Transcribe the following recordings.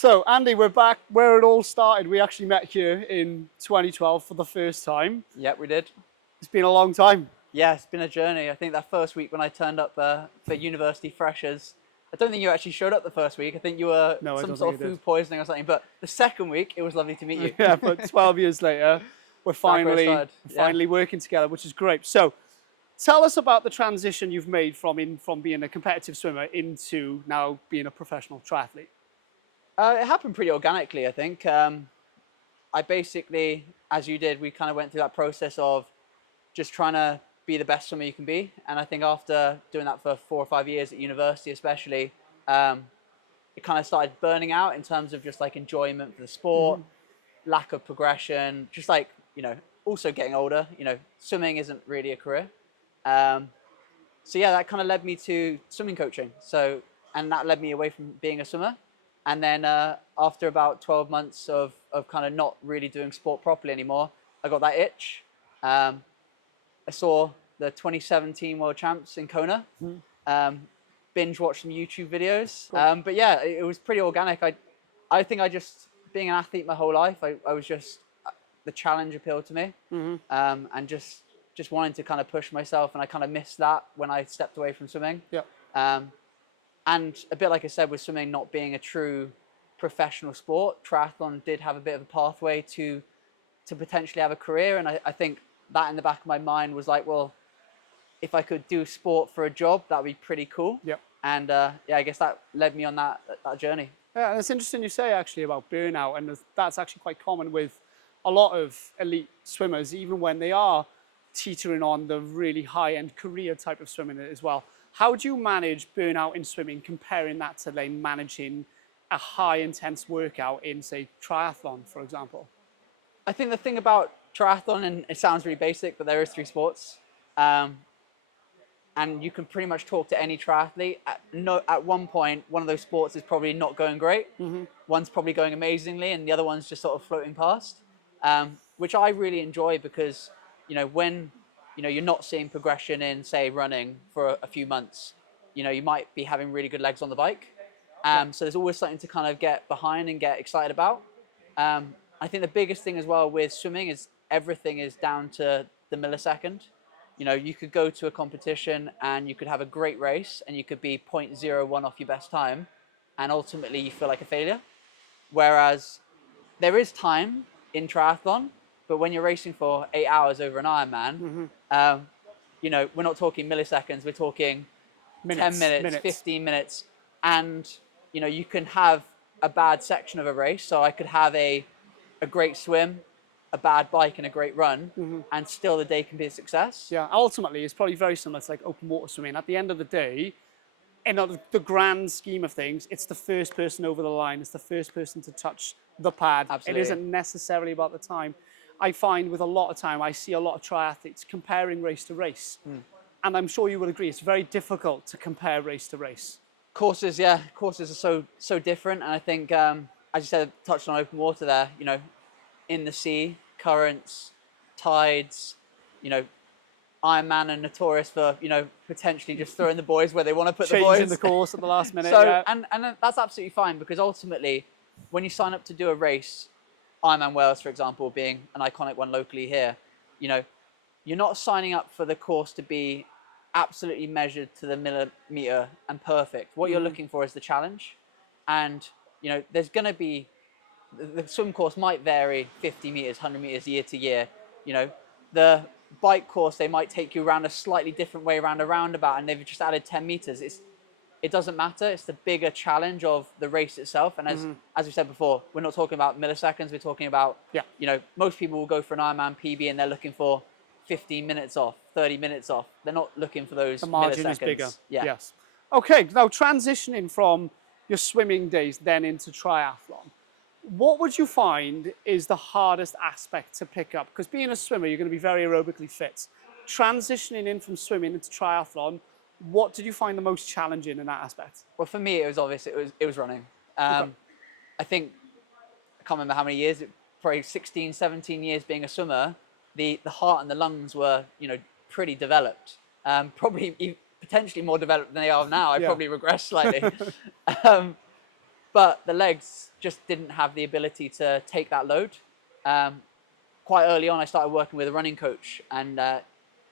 So, Andy, we're back where it all started. We actually met here in 2012 for the first time. Yep, we did. It's been a long time. Yeah, it's been a journey. I think that first week when I turned up for university freshers, I don't think you actually showed up the first week. I think you were No, I some don't sort think of I did. food poisoning or something. But the second week, it was lovely to meet you. Yeah, but 12 years later, we're Back where it started. finally working together, which is great. So, tell us about the transition you've made from being a competitive swimmer into now being a professional triathlete. It happened pretty organically, I think. I basically, as you did, we kind of went through that process of just trying to be the best swimmer you can be. And I think after doing that for 4 or 5 years at university, especially, it kind of started burning out in terms of just like enjoyment for the sport, lack of progression, just like, also getting older. Swimming isn't really a career. Um, so yeah, that kind of led me to swimming coaching. And that led me away from being a swimmer. And then after about 12 months of kind of not really doing sport properly anymore, I got that itch. I saw the 2017 World Champs in Kona. Binge watched some YouTube videos. Cool. But yeah, it was pretty organic. I think being an athlete my whole life, I was just, the challenge appealed to me. And just wanting to kind of push myself. And I kind of missed that when I stepped away from swimming. Yeah. And a bit like I said, with swimming not being a true professional sport, triathlon did have a bit of a pathway to potentially have a career. And I think that in the back of my mind was like, well, if I could do sport for a job, that would be pretty cool. Yeah. And yeah, I guess that led me on that journey. Yeah, and it's interesting you say actually about burnout, and that's actually quite common with a lot of elite swimmers, even when they are teetering on the really high-end career type of swimming as well. How do you manage burnout in swimming, comparing that to then managing a high intense workout in, say, triathlon, for example? I think the thing about triathlon, and it sounds really basic, but there is 3 sports. And you can pretty much talk to any triathlete. At one point, one of those sports is probably not going great. One's probably going amazingly, and the other one's just sort of floating past, which I really enjoy because, when you're not seeing progression in, say, running for a few months, you might be having really good legs on the bike. So there's always something to kind of get behind and get excited about. I think the biggest thing as well with swimming is everything is down to the millisecond. You could go to a competition and you could have a great race and you could be 0.01 off your best time, and ultimately you feel like a failure. Whereas there is time in triathlon, but when you're racing for 8 hours over an Ironman, we're not talking milliseconds, we're talking 10 minutes, 15 minutes. And, you can have a bad section of a race. So I could have a great swim, a bad bike, and a great run, and still the day can be a success. Yeah, ultimately, it's probably very similar to like open water swimming. At the end of the day, in the grand scheme of things, it's the first person over the line. It's the first person to touch the pad. Absolutely. It isn't necessarily about the time. I find with a lot of time, I see a lot of triathletes comparing race to race. And I'm sure you will agree, it's very difficult to compare race to race. Courses are so different. And I think, as you said, touched on open water there, in the sea, currents, tides, Ironman are notorious for, potentially just throwing the boys where they want to put the boys. Changing the course at the last minute. So, yeah. and that's absolutely fine, because ultimately, when you sign up to do a race, Ironman Wales, for example, being an iconic one locally here, you're not signing up for the course to be absolutely measured to the millimeter and perfect. What you're looking for is the challenge. And, there's going to be, the swim course might vary 50 meters, 100 meters year to year. The bike course, they might take you around a slightly different way around a roundabout, and they've just added 10 meters. It doesn't matter. It's the bigger challenge of the race itself. And as we said before, we're not talking about milliseconds. We're talking about, most people will go for an Ironman PB and they're looking for 15 minutes off, 30 minutes off. They're not looking for those milliseconds. The margin is bigger. Yeah. Yes. Okay, now transitioning from your swimming days then into triathlon, what would you find is the hardest aspect to pick up? Because being a swimmer, you're going to be very aerobically fit. Transitioning in from swimming into triathlon, what did you find the most challenging in that aspect? Well, for me, it was obvious. It was running. I think, I can't remember how many years, probably 16, 17 years being a swimmer, the heart and the lungs were, pretty developed. Probably potentially more developed than they are now. I probably regressed slightly. but the legs just didn't have the ability to take that load. Quite early on, I started working with a running coach, and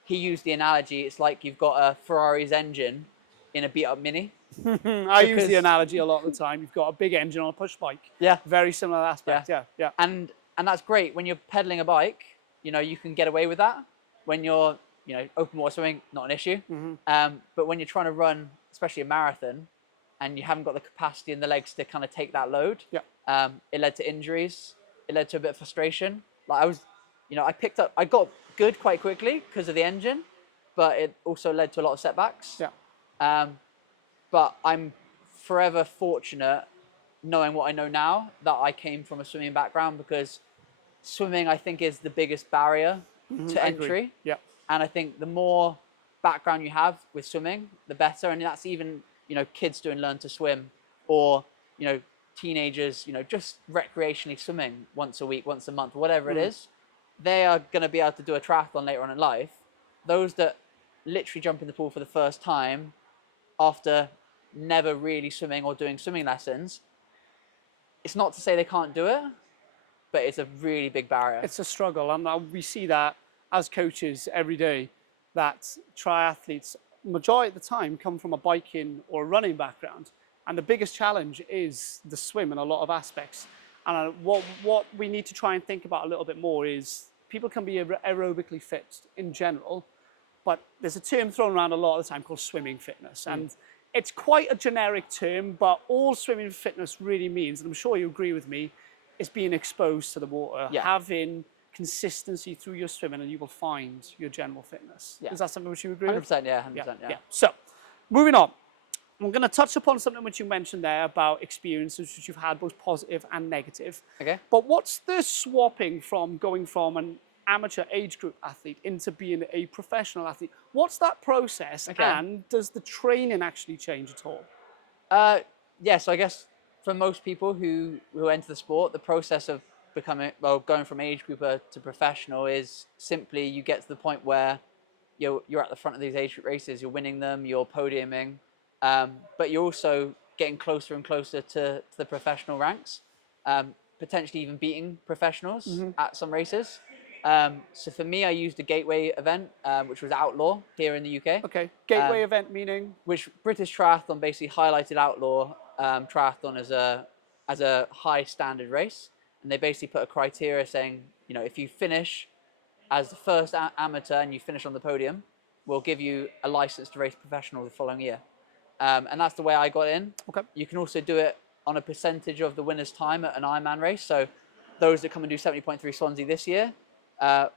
he used the analogy, it's like you've got a Ferrari's engine in a beat up Mini. I use the Because analogy a lot of the time. You've got a big engine on a push bike. yeah, Very similar aspect. Yeah. and that's great when you're pedaling a bike. You know, you can get away with that. When you're, you know, open water swimming, not an issue. But when you're trying to run, especially a marathon, and you haven't got the capacity in the legs to kind of take that load, it led to injuries. It led to a bit of frustration. Like I was, you know, I got good quite quickly because of the engine, but it also led to a lot of setbacks. But I'm forever fortunate knowing what I know now that I came from a swimming background, because swimming, I think, is the biggest barrier to I agree. entry. Yeah. And I think the more background you have with swimming, the better. And that's even, you know, kids doing learn to swim, or, you know, teenagers, you know, just recreationally swimming once a week, once a month, whatever it is. They are going to be able to do a triathlon later on in life. Those that literally jump in the pool for the first time after never really swimming or doing swimming lessons, it's not to say they can't do it, but it's a really big barrier. It's a struggle, and we see that as coaches every day, that triathletes, majority of the time, come from a biking or running background, and the biggest challenge is the swim in a lot of aspects. And what we need to try and think about a little bit more is people can be aerobically fit in general, but there's a term thrown around a lot of the time called swimming fitness, and it's quite a generic term, but all swimming fitness really means, and I'm sure you agree with me, is being exposed to the water, having consistency through your swimming, and you will find your general fitness. Is that something which you agree 100%, with? 100%, yeah. So, moving on. I'm going to touch upon something which you mentioned there about experiences which you've had, both positive and negative. Okay. But what's the swapping from going from an amateur age group athlete into being a professional athlete? What's that process, and does the training actually change at all? Yeah, so I guess for most people who enter the sport, the process of going from age grouper to professional is simply you get to the point where you're at the front of these age group races, you're winning them, you're podiuming, but you're also getting closer and closer to the professional ranks, potentially even beating professionals at some races. So for me, I used a gateway event, which was Outlaw here in the UK. Okay, gateway event meaning? Which British Triathlon basically highlighted Outlaw Triathlon as a high standard race, and they basically put a criteria saying, you know, if you finish as the first amateur and you finish on the podium, we'll give you a license to race professional the following year. And that's the way I got in. Okay. You can also do it on a percentage of the winner's time at an Ironman race. So those that come and do 70.3 Swansea this year,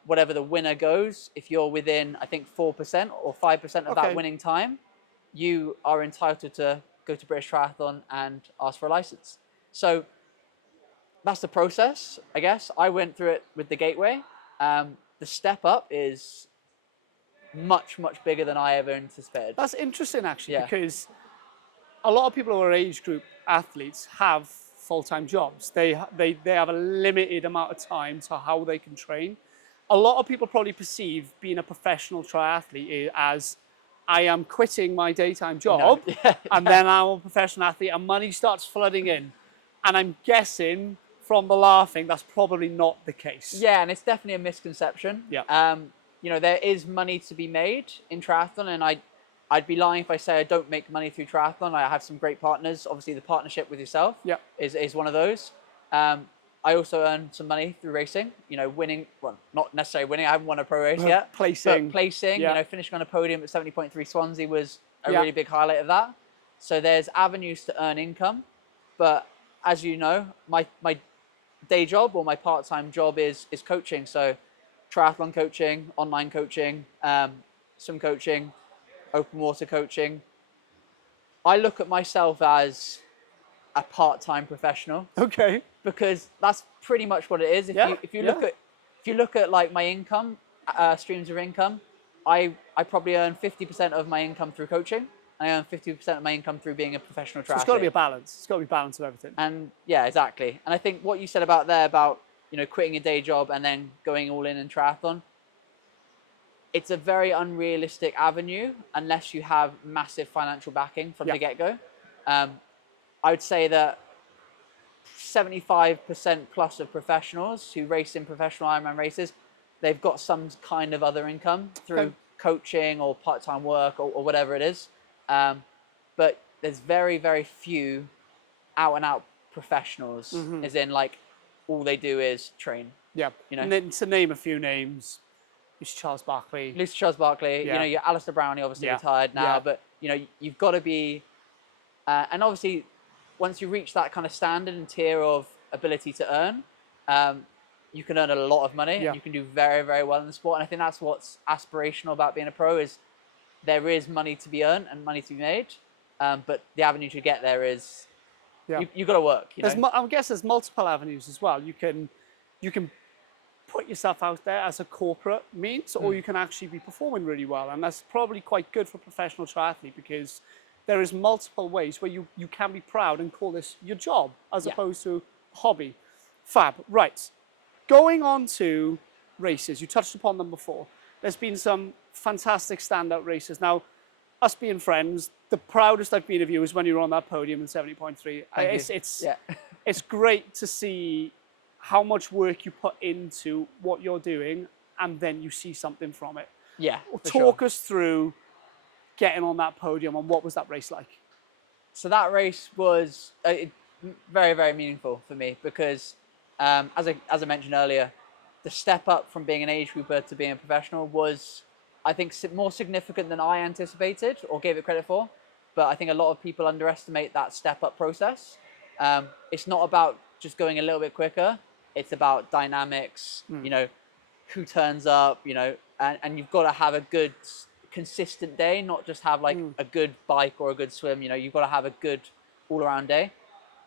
whatever the winner goes, if you're within, I think, 4% or 5% of that winning time, you are entitled to go to British Triathlon and ask for a license. So that's the process, I guess. I went through it with the gateway. The step up is much, much bigger than I ever anticipated. That's interesting, actually, because a lot of people who are age group athletes have full-time jobs. They have a limited amount of time to how they can train. A lot of people probably perceive being a professional triathlete as, I am quitting my daytime job, and then I'm a professional athlete, and money starts flooding in. And I'm guessing from the laughing, that's probably not the case. Yeah, and it's definitely a misconception. Yeah. You know, there is money to be made in triathlon, and I'd be lying if I say I don't make money through triathlon. I have some great partners. Obviously, the partnership with yourself is one of those. I also earn some money through racing. You know, winning, well, not necessarily winning. I haven't won a pro race yet. Placing. But placing, you know, finishing on a podium at 70.3 Swansea was a really big highlight of that. So there's avenues to earn income. But as you know, my day job or my part-time job is coaching. So triathlon coaching, online coaching, swim coaching, open water coaching. I look at myself as a part-time professional. Okay. Because that's pretty much what it is. If you look at like my income, streams of income, I probably earn 50% of my income through coaching. I earn 50% of my income through being a professional triathlete. So it's got to be a balance. It's got to be a balance of everything. And yeah, exactly. And I think what you said about you know, quitting a day job and then going all in triathlon, it's a very unrealistic avenue unless you have massive financial backing from the get-go. I would say that 75% plus of professionals who race in professional Ironman races, they've got some kind of other income through Okay. coaching or part-time work or whatever it is. But there's very, very few out and out professionals, as in like all they do is train. Yeah. You know, And then to name a few names, it's Charles Barkley. Lucy Charles Barkley, Yeah. you're Alistair Brownlee, obviously Yeah. retired now, Yeah. but you've got to be, and obviously once you reach that kind of standard and tier of ability to earn, you can earn a lot of money Yeah. and you can do very, very well in the sport. And I think that's what's aspirational about being a pro is there is money to be earned and money to be made, but the avenue to get there is Yeah. you've got to work. I guess there's multiple avenues as well. You can put yourself out there as a corporate means, or you can actually be performing really well. And that's probably quite good for professional triathlete because there is multiple ways where you can be proud and call this your job as opposed to a hobby. Fab. Right. Going on to races, you touched upon them before. There's been some fantastic standout races. Now, us being friends, the proudest I've been of you is when you were on that podium in 70.3. It's great to see how much work you put into what you're doing and then you see something from it. Yeah. Talk us through getting on that podium and what was that race like? So that race was very, very meaningful for me because, as I mentioned earlier, the step up from being an age grouper to being a professional was, I think, more significant than I anticipated or gave it credit for. But I think a lot of people underestimate that step up process. It's not about just going a little bit quicker. It's about dynamics, who turns up, and you've got to have a good, consistent day, not just have like a good bike or a good swim. You've got to have a good all-around day.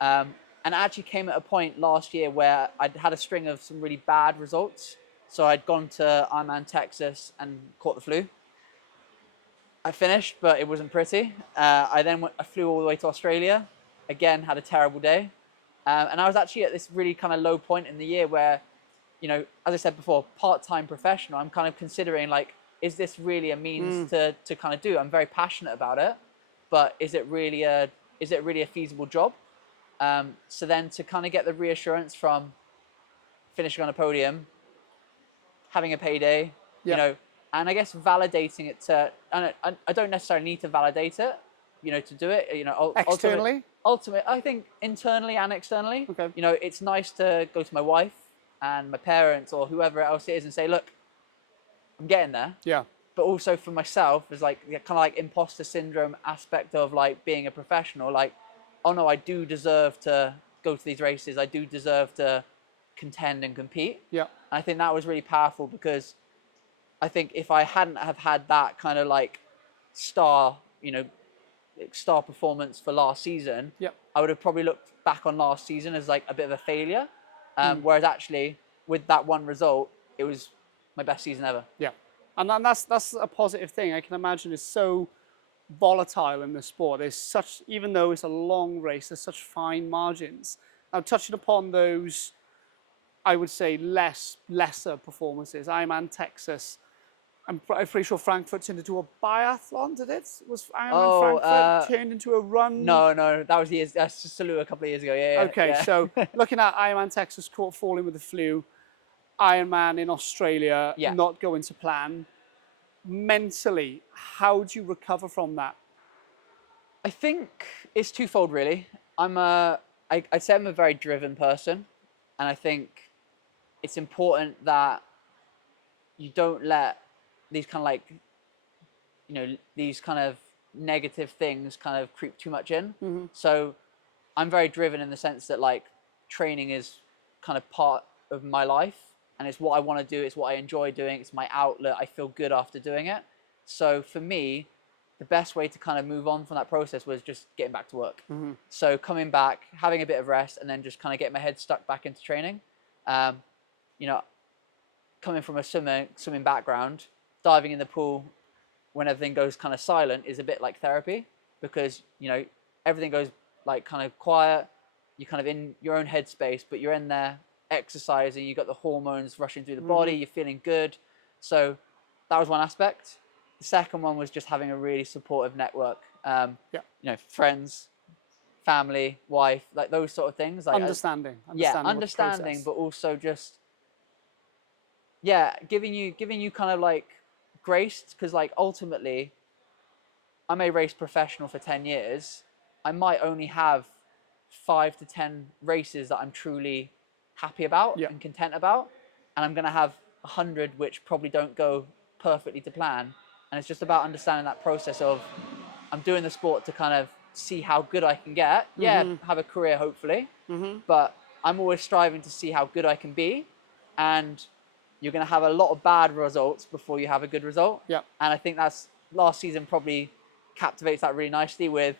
And it actually came at a point last year where I'd had a string of some really bad results. So I'd gone to Ironman Texas and caught the flu. I finished, but it wasn't pretty. I flew all the way to Australia. Again, had a terrible day. And I was actually at this really kind of low point in the year where, as I said before, part-time professional, I'm kind of considering like, is this really a means to kind of do? I'm very passionate about it, but is it really a feasible job? So then to kind of get the reassurance from finishing on a podium, having a payday, and I guess validating it and I don't necessarily need to validate it, to do it, Externally? Ultimately, I think internally and externally, Okay. It's nice to go to my wife and my parents or whoever else it is and say, look, I'm getting there. Yeah. But also for myself, there's like kind of like imposter syndrome aspect of like being a professional, like, oh no, I do deserve to go to these races. I do deserve to contend and compete. Yeah. And I think that was really powerful because I think if I hadn't have had that kind of like star performance for last season, I would have probably looked back on last season as like a bit of a failure. Whereas actually with that one result, it was my best season ever. Yeah. And that's a positive thing. I can imagine it's so volatile in the sport. Even though it's a long race, there's such fine margins. Now, touching upon those, I would say lesser performances. Ironman Texas. I'm pretty sure Frankfurt turned into a biathlon, did it? Was Ironman Frankfurt turned into a run? No, that was that's just Salou a couple of years ago. Yeah. Okay, so looking at Ironman Texas, caught falling with the flu. Ironman in Australia, not going to plan. Mentally, how do you recover from that? I think it's twofold, really. I'd say I'm a very driven person, and I think it's important that you don't let these kind of like, these kind of negative things kind of creep too much in. So I'm very driven in the sense that like training is kind of part of my life and it's what I want to do. It's what I enjoy doing. It's my outlet. I feel good after doing it. So for me, the best way to kind of move on from that process was just getting back to work. So coming back, having a bit of rest, and then just kind of getting my head stuck back into training. Coming from a swimming background, diving in the pool when everything goes kind of silent is a bit like therapy because, everything goes like kind of quiet. You're kind of in your own headspace, but you're in there exercising. You've got the hormones rushing through the body. You're feeling good. So that was one aspect. The second one was just having a really supportive network. Friends, family, wife, like those sort of things. Like Understanding what the understanding, process. but also just giving you kind of like grace, because like ultimately, I may race professional for 10 years. I might only have 5 to 10 races that I'm truly happy about Yeah. and content about, and I'm going to have 100 which probably don't go perfectly to plan. And it's just about understanding that process of, I'm doing the sport to kind of see how good I can get. Yeah, have a career hopefully, but I'm always striving to see how good I can be, and you're going to have a lot of bad results before you have a good result. Yeah. And I think that's last season probably captivates that really nicely with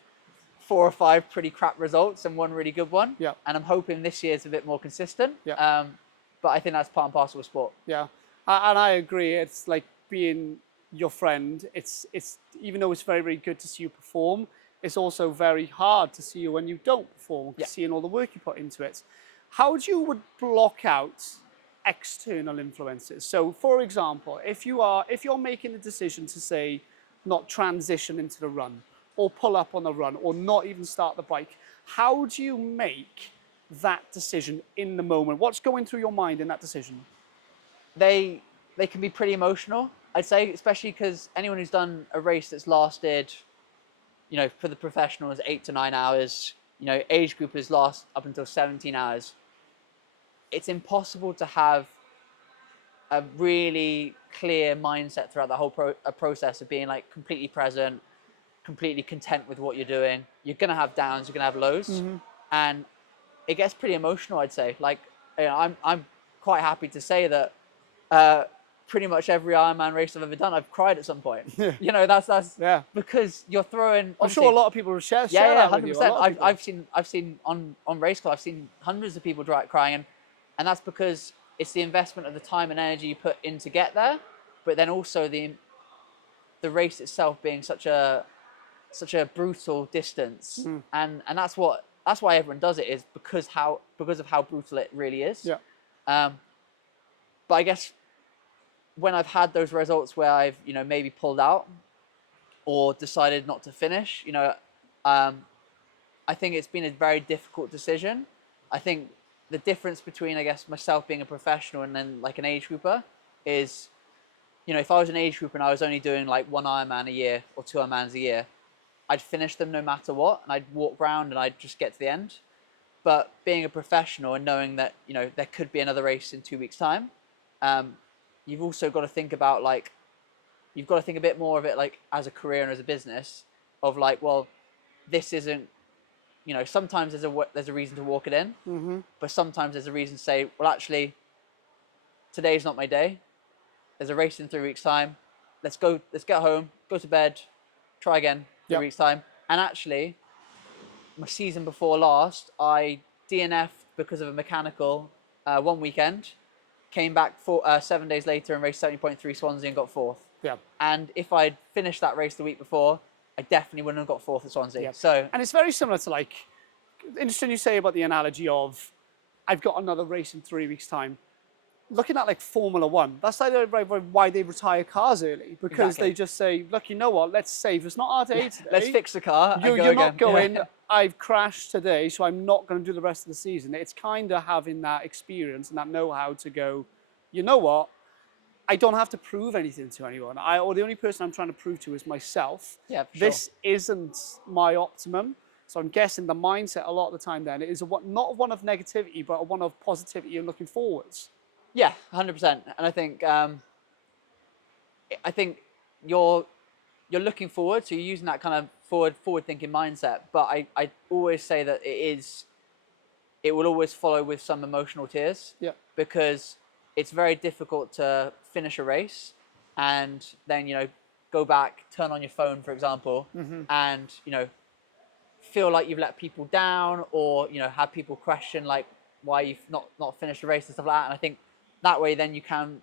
4 or 5 pretty crap results and one really good one. Yeah. And I'm hoping this year's a bit more consistent. Yeah. But I think that's part and parcel of sport. Yeah, and I agree. It's like being your friend. It's even though it's very, very good to see you perform, it's also very hard to see you when you don't perform, Yeah. seeing all the work you put into it. How do you would block out external influences? So, for example, if you're making the decision to say not transition into the run, or pull up on the run, or not even start the bike, how do you make that decision in the moment? What's going through your mind in that decision? They can be pretty emotional, I'd say, especially because anyone who's done a race that's lasted, for the professionals, 8 to 9 hours, age groupers last up until 17 hours. It's impossible to have a really clear mindset throughout the whole process of being like completely present, completely content with what you're doing. You're gonna have downs, you're gonna have lows, and it gets pretty emotional. I'd say, like, I'm quite happy to say that pretty much every Ironman race I've ever done, I've cried at some point. That's Yeah. because you're throwing. I'm sure a lot of people will share Yeah, that with hundred you. percent. I've seen on race club, I've seen hundreds of people crying, and that's because it's the investment of the time and energy you put in to get there, but then also the race itself being such a brutal distance, and that's why everyone does it, is because of how brutal it really is. Yeah. But I guess when I've had those results where I've maybe pulled out or decided not to finish, I think it's been a very difficult decision. I think the difference between, I guess, myself being a professional and then like an age grouper is, if I was an age grouper and I was only doing like 1 Ironman a year or 2 Ironmans a year, I'd finish them no matter what, and I'd walk around and I'd just get to the end. But being a professional and knowing that there could be another race in 2 weeks' time, you've also got to think about you've got to think a bit more of it like as a career and as a business, of like, well, this isn't, sometimes there's a reason to walk it in, but sometimes there's a reason to say, well, actually, today's not my day. There's a race in 3 weeks' time. Let's get home, go to bed, try again 3 weeks' time. And actually, my season before last, I DNF'd because of a mechanical one weekend, came back 7 days later and raced 70.3 Swansea and got fourth. Yeah. And if I'd finished that race the week before, I definitely wouldn't have got fourth at Swansea. Yeah. So, and it's very similar to, like, interesting you say about the analogy of, I've got another race in 3 weeks' time. Looking at like Formula One, that's like why they retire cars early, because Exactly. they just say, look, you know what, let's save. It's not our day today. let's fix the car. You're not again. going, Yeah. I've crashed today, so I'm not going to do the rest of the season. It's kind of having that experience and that know-how to go, you know what, I don't have to prove anything to anyone. Or the only person I'm trying to prove to is myself. Yeah, for This isn't my optimum. So I'm guessing the mindset a lot of the time then is not one of negativity, but one of positivity and looking forwards. Yeah, 100%. And I think you're looking forward, so you're using that kind of forward thinking mindset. But I always say that it will always follow with some emotional tears. Yeah. Because it's very difficult to finish a race and then go back, turn on your phone, for example, and feel like you've let people down, or have people question like why you've not finished a race and stuff like that. And I think that way then you can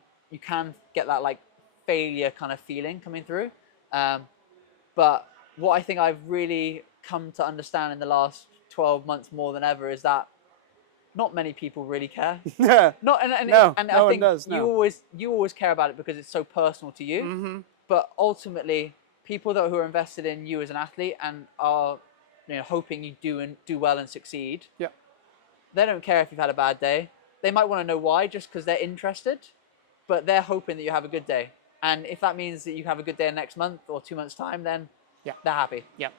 get that like failure kind of feeling coming through. But what I think I've really come to understand in the last 12 months more than ever is that not many people really care. Yeah. Not and No, and no I think one does, no. you always care about it because it's so personal to you. But ultimately, people who are invested in you as an athlete and are hoping you do well and succeed. Yeah. They don't care if you've had a bad day. They might want to know why, just because they're interested, but they're hoping that you have a good day. And if that means that you have a good day next month or 2 months' time, then Yeah. they're happy. Yeah.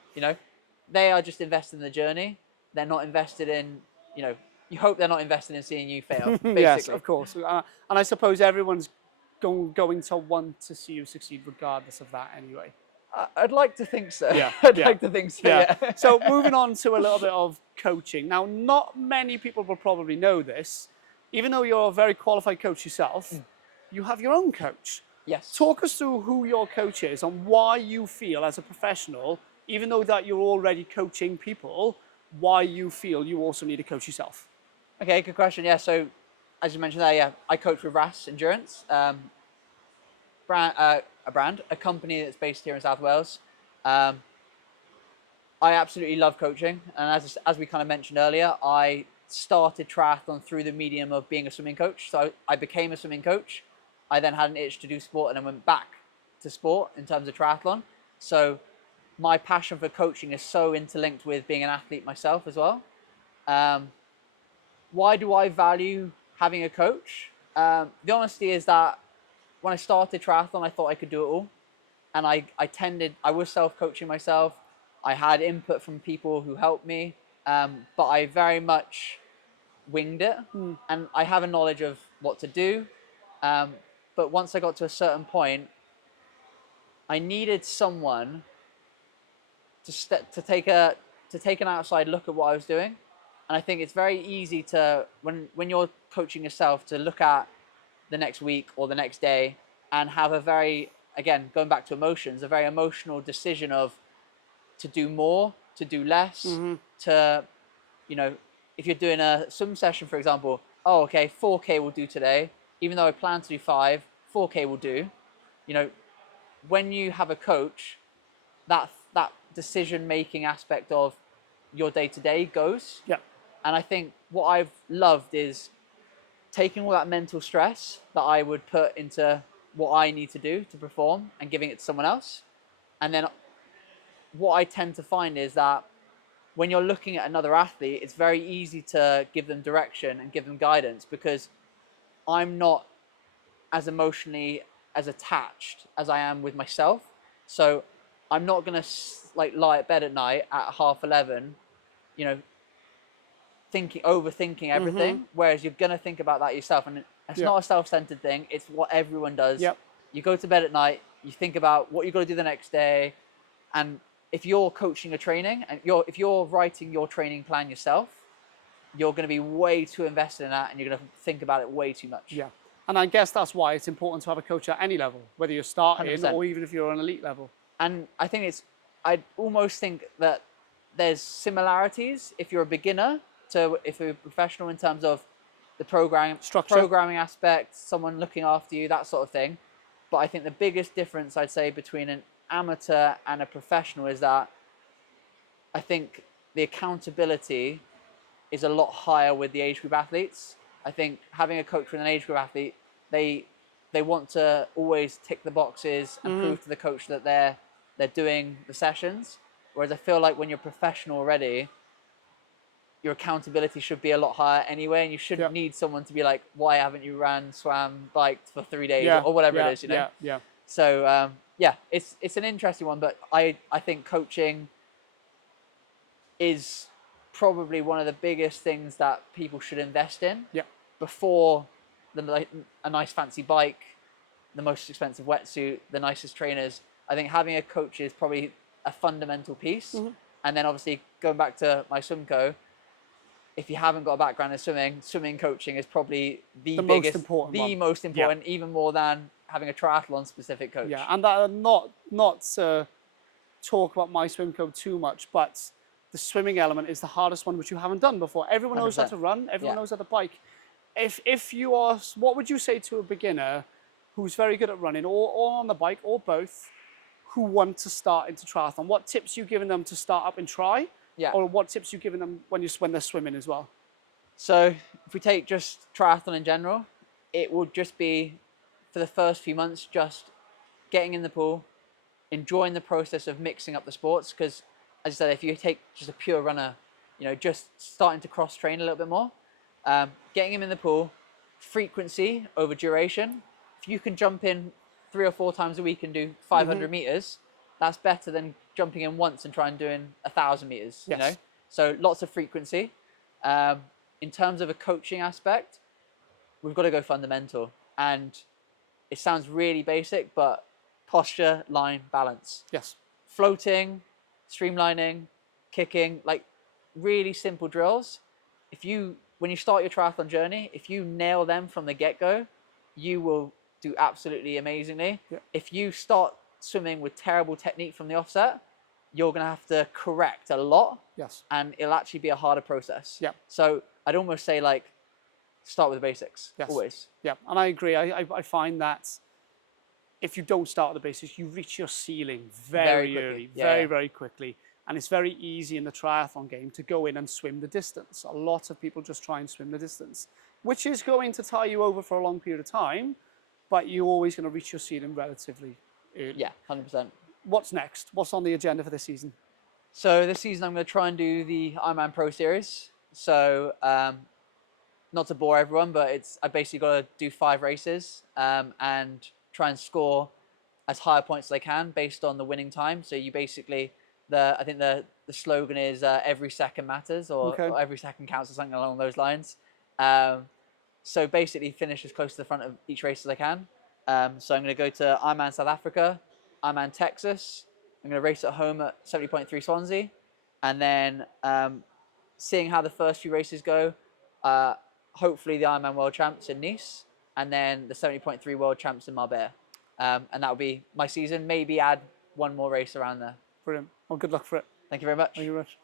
They are just invested in the journey. They're not invested in, you hope they're not invested in seeing you fail, basically. Yes, of course. And I suppose everyone's going to want to see you succeed regardless of that anyway. I'd like to think so. Yeah, I'd yeah. like to think so, yeah. So moving on to a little bit of coaching. Now, not many people will probably know this. Even though you're a very qualified coach yourself, you have your own coach. Yes. Talk us through who your coach is and why you feel as a professional, even though that you're already coaching people, why you feel you also need a coach yourself. Okay, good question. Yeah, so as you mentioned there, yeah, I coach with RAS Endurance, a company that's based here in South Wales. I absolutely love coaching, and as we kind of mentioned earlier, I started triathlon through the medium of being a swimming coach. So I became a swimming coach. I then had an itch to do sport, and then went back to sport in terms of triathlon. So my passion for coaching is so interlinked with being an athlete myself as well. Why do I value having a coach? The honesty is that when I started triathlon, I thought I could do it all. And I was self-coaching myself. I had input from people who helped me, but I very much winged it. And I have a knowledge of what to do. But once I got to a certain point, I needed someone to take an outside look at what I was doing. And I think it's very easy to, when you're coaching yourself, to look at the next week or the next day and have a very, again, going back to emotions, a very emotional decision of to do more, to do less, to, if you're doing a swim session, for example, oh, okay, 4K will do today. Even though I plan to do 5, 4K will do. When you have a coach, that decision-making aspect of your day-to-day goes. Yeah. And I think what I've loved is taking all that mental stress that I would put into what I need to do to perform and giving it to someone else. And then what I tend to find is that when you're looking at another athlete, it's very easy to give them direction and give them guidance, because I'm not as emotionally as attached as I am with myself. So I'm not going to lie at bed at night at 11:30, overthinking everything. Whereas you're going to think about that yourself. And it's not a self-centered thing. It's what everyone does. Yep. You go to bed at night, you think about what you've got to do the next day. And if you're coaching a training and if you're writing your training plan yourself, you're going to be way too invested in that, and you're going to think about it way too much. Yeah. And I guess that's why it's important to have a coach at any level, whether you're starting 100%. or even if you're on elite level. And I think I almost think that there's similarities if you're a beginner to if you're a professional in terms of the programming aspect, someone looking after you, that sort of thing. But I think the biggest difference, I'd say, between an amateur and a professional is that I think the accountability is a lot higher with the age group athletes. I think having a coach with an age group athlete, they want to always tick the boxes and prove to the coach that they're doing the sessions. Whereas I feel like when you're professional already, your accountability should be a lot higher anyway, and you shouldn't need someone to be like, why haven't you ran, swam, biked for 3 days or whatever it is, Yeah. So it's an interesting one, but I think coaching is probably one of the biggest things that people should invest in before a nice fancy bike, the most expensive wetsuit, the nicest trainers. I think having a coach is probably a fundamental piece. And then obviously going back to my swimco, if you haven't got a background in swimming coaching is probably the biggest, most important, even more than having a triathlon specific coach. Yeah, and that, not to talk about my swimco too much, but the swimming element is the hardest one, which you haven't done before. Everyone knows how to run, everyone knows how to bike. If you are, what would you say to a beginner who's very good at running or on the bike or both, who want to start into triathlon? What tips you giving them to start up and try? Or what tips you giving them when they're swimming as well? So if we take just triathlon in general, it would just be, for the first few months, just getting in the pool, enjoying the process of mixing up the sports, because as I said, if you take just a pure runner, you know, just starting to cross train a little bit more, getting him in the pool, frequency over duration. If you can jump in 3 or 4 times a week and do 500 meters, that's better than jumping in once and trying doing 1,000 meters. You know, Yes. so lots of frequency. In terms of a coaching aspect, we've got to go fundamental, and it sounds really basic, but posture, line, balance, Yes. floating, streamlining, kicking, like really simple drills. If you, when you start your triathlon journey, if you nail them from the get-go, you will do absolutely amazingly. Yeah. If you start swimming with terrible technique from the offset, you're going to have to correct a lot, Yes. and it'll actually be a harder process. Yeah. So I'd almost say like start with the basics. Yes. Always. Yeah. And I agree. I find that if you don't start at the basics, you reach your ceiling very quickly. early, Yeah, very, yeah. very quickly. And it's very easy in the triathlon game to go in and swim the distance. A lot of people just try and swim the distance, which is going to tie you over for a long period of time, but you're always going to reach your ceiling relatively early. Yeah, 100%. What's next? What's on the agenda for this season? So this season I'm going to try and do the Ironman Pro Series. So not to bore everyone, but I basically got to do 5 races and try and score as high a points as I can based on the winning time. So you basically, I think the slogan is every second matters, or every second counts, or something along those lines. So basically finish as close to the front of each race as I can. So I'm going to go to Ironman South Africa, Ironman Texas. I'm going to race at home at 70.3 Swansea, and then seeing how the first few races go, hopefully the Ironman World Champs in Nice, and then the 70.3 World Champs in Marbella. And that will be my season. Maybe add one more race around there. Brilliant. Well, good luck for it. Thank you very much. Thank you very much.